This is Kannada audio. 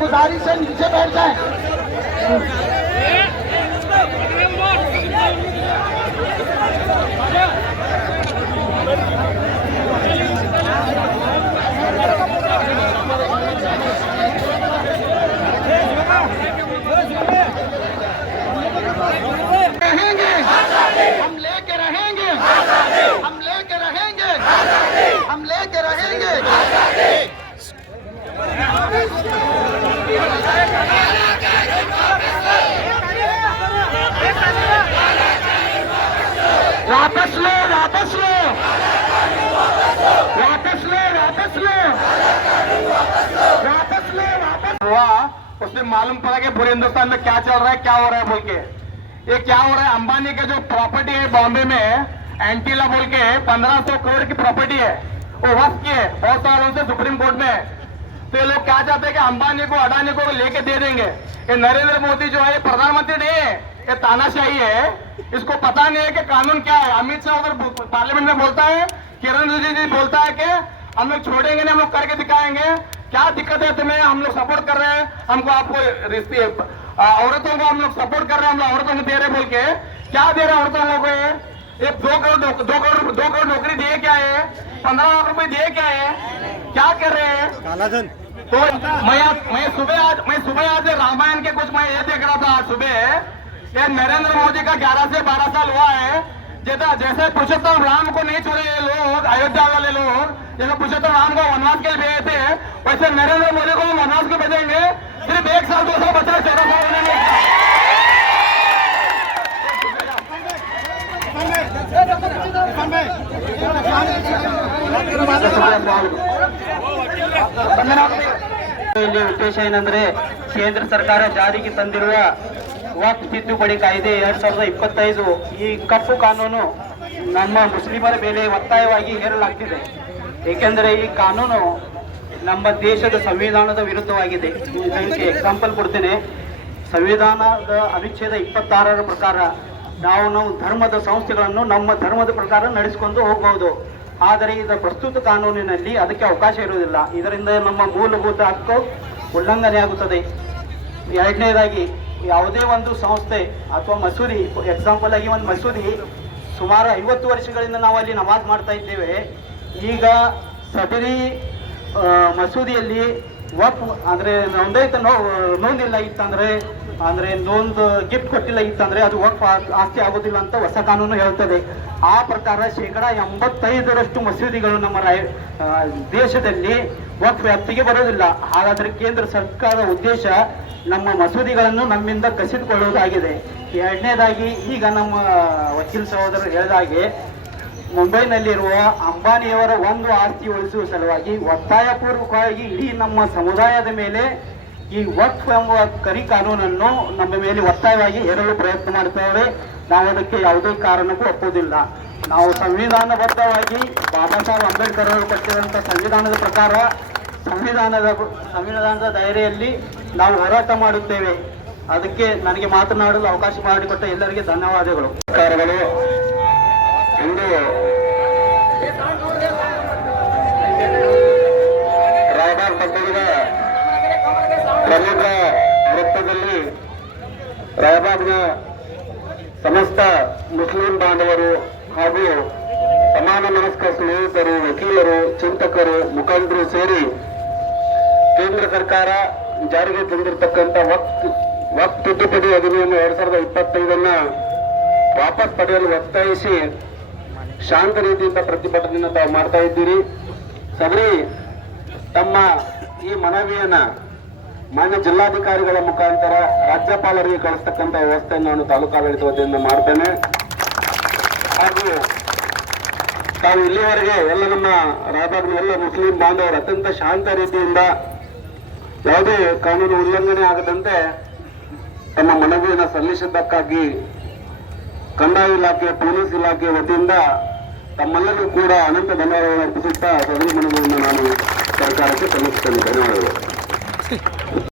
गुजारिश है नीचे बैठ जाए रहेंगे हम लेके रहेंगे हम लेके रहेंगे हम लेके रहेंगे वापस लो वापस लो। वापस लो वापस लो। वापस लो, वापस हुआ उसने मालूम पड़ा कि पूरे हिंदुस्तान में क्या चल रहा है, क्या हो रहा है बोल के। ये क्या हो रहा है, अंबानी का जो प्रॉपर्टी है बॉम्बे में एंटीला बोल के, पंद्रह सौ करोड़ की प्रॉपर्टी है। वो वक्त की है, बहुत सालों से सुप्रीम कोर्ट में है। तो ये लोग क्या चाहते हैं कि अंबानी को, अडानी को लेके दे देंगे। ये नरेंद्र मोदी जो है प्रधानमंत्री नहीं है। ये तानाशाही है। इसको पता नहीं है कि कानून क्या है। अमित शाह उधर पार्लियामेंट में बोलता है किरण रिजिजू जी बोलता है कि हम लोग छोड़ेंगे नहीं हम लोग करके दिखाएँगे। क्या दिक्कत है तुम्हें? हम लोग सपोर्ट कर रहे हैं। हमको आपको रिश्ते औरतों को हम लोग सपोर्ट कर रहे हैं। हम लोग औरतों को दे रहे बोल के। क्या दे रहे औरतों को ये? ये दो करोड़ दो करोड़ दो करोड़ नौकरी दिए क्या है पंद्रह लाख रुपए दिए क्या है क्या कर रहे हैं? कालाधन। तो मैं मैं सुबह आज मैं सुबह आज रामायण के कुछ मैं ये देख रहा था आज सुबह। ये नरेंद्र मोदी का 11 से 12 साल हुआ है जैसा जैसे पुरुषोत्तम राम को नहीं छोड़े ये लोग अयोध्या वाले लोग जैसे पुरुषोत्तम राम को वनवास के लिए भेजे थे वैसे नरेंद्र मोदी को वनवास को भेजेंगे सिर्फ एक साल दो साल बचा है, चौदह साल होने में ಇಲ್ಲಿ ಉದ್ದೇಶ ಏನಂದ್ರೆ ಕೇಂದ್ರ ಸರ್ಕಾರ ಜಾರಿಗೆ ತಂದಿರುವ ವಕ್ಫ್ ತಿದ್ದುಪಡಿ ಕಾಯ್ದೆ ಎರಡ್ ಸಾವಿರದ ಇಪ್ಪತ್ತೈದು ಈ ಕಪ್ಪು ಕಾನೂನು ನಮ್ಮ ಮುಸ್ಲಿಮರ ಮೇಲೆ ಒತ್ತಾಯವಾಗಿ ಹೇರಲಾಗ್ತಿದೆ. ಏಕೆಂದರೆ ಈ ಕಾನೂನು ನಮ್ಮ ದೇಶದ ಸಂವಿಧಾನದ ವಿರುದ್ಧವಾಗಿದೆ. ಇದಕ್ಕೆ ಎಕ್ಸಾಂಪಲ್ ಕೊಡ್ತೇನೆ. ಸಂವಿಧಾನದ ಅನುಚ್ಛೇದ ಇಪ್ಪತ್ತಾರರ ಪ್ರಕಾರ ನಾವು ನಾವು ಧರ್ಮದ ಸಂಸ್ಥೆಗಳನ್ನು ನಮ್ಮ ಧರ್ಮದ ಪ್ರಕಾರ ನಡೆಸಿಕೊಂಡು ಹೋಗಬಹುದು ಆದರೆ ಇದರ ಪ್ರಸ್ತುತ ಕಾನೂನಿನಲ್ಲಿ ಅದಕ್ಕೆ ಅವಕಾಶ ಇರುವುದಿಲ್ಲ. ಇದರಿಂದ ನಮ್ಮ ಮೂಲಭೂತ ಹಕ್ಕು ಉಲ್ಲಂಘನೆ ಆಗುತ್ತದೆ ಎರಡನೇದಾಗಿ ಯಾವುದೇ ಒಂದು ಸಂಸ್ಥೆ ಅಥವಾ ಮಸೂದಿ ಎಕ್ಸಾಂಪಲ್ ಆಗಿ ಒಂದು ಮಸೂದಿ ಸುಮಾರು ಐವತ್ತು ವರ್ಷಗಳಿಂದ ನಾವು ಅಲ್ಲಿ ನಮಾಜ್ ಮಾಡ್ತಾ ಇದ್ದೇವೆ. ಈಗ ಸದರಿ ಮಸೂದಿಯಲ್ಲಿ ವಕ್ ಅಂದ್ರೆ ನೋಂದಾಯಿತ ನೋ, ನೋಂದಿಲ್ಲ ಇತ್ತಂದರೆ, ಅಂದ್ರೆ ನೋಂದು ಗಿಫ್ಟ್ ಕೊಟ್ಟಿಲ್ಲ ಇತ್ತಂದರೆ ಅದು ವಕ್ ಆಸ್ತಿ ಆಗೋದಿಲ್ಲ ಅಂತ ಹೊಸ ಕಾನೂನು ಹೇಳ್ತದೆ. ಆ ಪ್ರಕಾರ ಶೇಕಡ ಎಂಬತ್ತೈದರಷ್ಟು ಮಸೀದಿಗಳು ನಮ್ಮ ರಾಯ ದೇಶದಲ್ಲಿ ವಕ್ ವ್ಯಾಪ್ತಿಗೆ ಬರೋದಿಲ್ಲ ಹಾಗಾದ್ರೆ ಕೇಂದ್ರ ಸರ್ಕಾರದ ಉದ್ದೇಶ ನಮ್ಮ ಮಸೂದಿಗಳನ್ನು ನಮ್ಮಿಂದ ಕಸಿದುಕೊಳ್ಳುವುದಾಗಿದೆ. ಎರಡನೇದಾಗಿ, ಈಗ ನಮ್ಮ ವಕೀಲ್ ಸಹೋದರರು ಹೇಳಿದ ಹಾಗೆ, ಮುಂಬೈನಲ್ಲಿರುವ ಅಂಬಾನಿಯವರ ಒಂದು ಆಸ್ತಿ ಉಳಿಸುವ ಸಲುವಾಗಿ ಒತ್ತಾಯಪೂರ್ವಕವಾಗಿ ಇಡೀ ನಮ್ಮ ಸಮುದಾಯದ ಮೇಲೆ ಈ ವಕ್ಫ್ ಎಂಬ ಕರಿ ಕಾನೂನನ್ನು ನಮ್ಮ ಮೇಲೆ ಒತ್ತಾಯವಾಗಿ ಹೇರಲು ಪ್ರಯತ್ನ ಮಾಡ್ತೇವೆ ನಾವು ಅದಕ್ಕೆ ಯಾವುದೇ ಕಾರಣಕ್ಕೂ ಒಪ್ಪುವುದಿಲ್ಲ. ನಾವು ಸಂವಿಧಾನಬದ್ಧವಾಗಿ ಬಾಬಾ ಸಾಹೇಬ್ ಅಂಬೇಡ್ಕರ್ ಅವರು ಕೊಟ್ಟಿರುವಂಥ ಸಂವಿಧಾನದ ಪ್ರಕಾರ, ಸಂವಿಧಾನದ ಸಂವಿಧಾನದ ದಾಯರೆಯಲ್ಲಿ ನಾವು ಹೋರಾಟ ಮಾಡುತ್ತೇವೆ. ಅದಕ್ಕೆ ನನಗೆ ಮಾತನಾಡಲು ಅವಕಾಶ ಮಾಡಿಕೊಟ್ಟ ಎಲ್ಲರಿಗೆ ಧನ್ಯವಾದಗಳು. ಸರ್ಕಾರಗಳು ಇಂದು ರಾಯಬಾಗ್ ಪಟ್ಟಣದ ಪ್ರಮುಖ ವೃತ್ತದಲ್ಲಿ ರಾಯಬಾಗ್ನ ಸಮಸ್ತ ಮುಸ್ಲಿಂ ಬಾಂಧವರು ಹಾಗೂ ಸಮಾನ ಮನಸ್ಕ ಸ್ನೇಹಿತರು, ವಕೀಲರು, ಚಿಂತಕರು, ಮುಖಂಡರು ಸೇರಿ ಕೇಂದ್ರ ಸರ್ಕಾರ ಜಾರಿಗೆ ತಂದಿರತಕ್ಕಂತ ವಕ್ತ್ ವಕ್ ತಿದ್ದುಪಡಿ ಅಧಿನಿಯಮ ಎರಡ್ ಸಾವಿರದ ಇಪ್ಪತ್ತೈದನ್ನ ವಾಪಸ್ ಪಡೆಯಲು ಒತ್ತಾಯಿಸಿ ಶಾಂತ ರೀತಿಯಿಂದ ಪ್ರತಿಭಟನೆಯನ್ನು ತಾವು ಮಾಡ್ತಾ ಇದ್ದೀರಿ. ಸಬರಿ, ತಮ್ಮ ಈ ಮನವಿಯನ್ನ ಮಾನ್ಯ ಜಿಲ್ಲಾಧಿಕಾರಿಗಳ ಮುಖಾಂತರ ರಾಜ್ಯಪಾಲರಿಗೆ ಕಳಿಸ್ತಕ್ಕಂಥ ವ್ಯವಸ್ಥೆಯನ್ನು ನಾನು ತಾಲೂಕಾಡಳಿತ ವತಿಯಿಂದ ಮಾಡ್ತೇನೆ. ಹಾಗೂ ತಾವು ಇಲ್ಲಿವರೆಗೆ ಎಲ್ಲ ನಮ್ಮ ರಾಜ್ಯ ಎಲ್ಲ ಮುಸ್ಲಿಂ ಬಾಂಧವರು ಅತ್ಯಂತ ಶಾಂತ ರೀತಿಯಿಂದ ಯಾವುದೇ ಕಾನೂನು ಉಲ್ಲಂಘನೆ ಆಗದಂತೆ ತಮ್ಮ ಮನವಿಯನ್ನು ಸಲ್ಲಿಸಿದ್ದಕ್ಕಾಗಿ ಕಂದಾಯ ಇಲಾಖೆ, ಪೊಲೀಸ್ ಇಲಾಖೆ ವತಿಯಿಂದ ತಮ್ಮೆಲ್ಲರೂ ಕೂಡ ಅನಂತ ಧನ್ಯವಾದಗಳನ್ನು ಅರ್ಪಿಸುತ್ತಾ ಸದನ ಮನವಿಯನ್ನು ನಾನು ಸರ್ಕಾರಕ್ಕೆ ಸಲ್ಲಿಸುತ್ತೇನೆ. ಧನ್ಯವಾದಗಳು.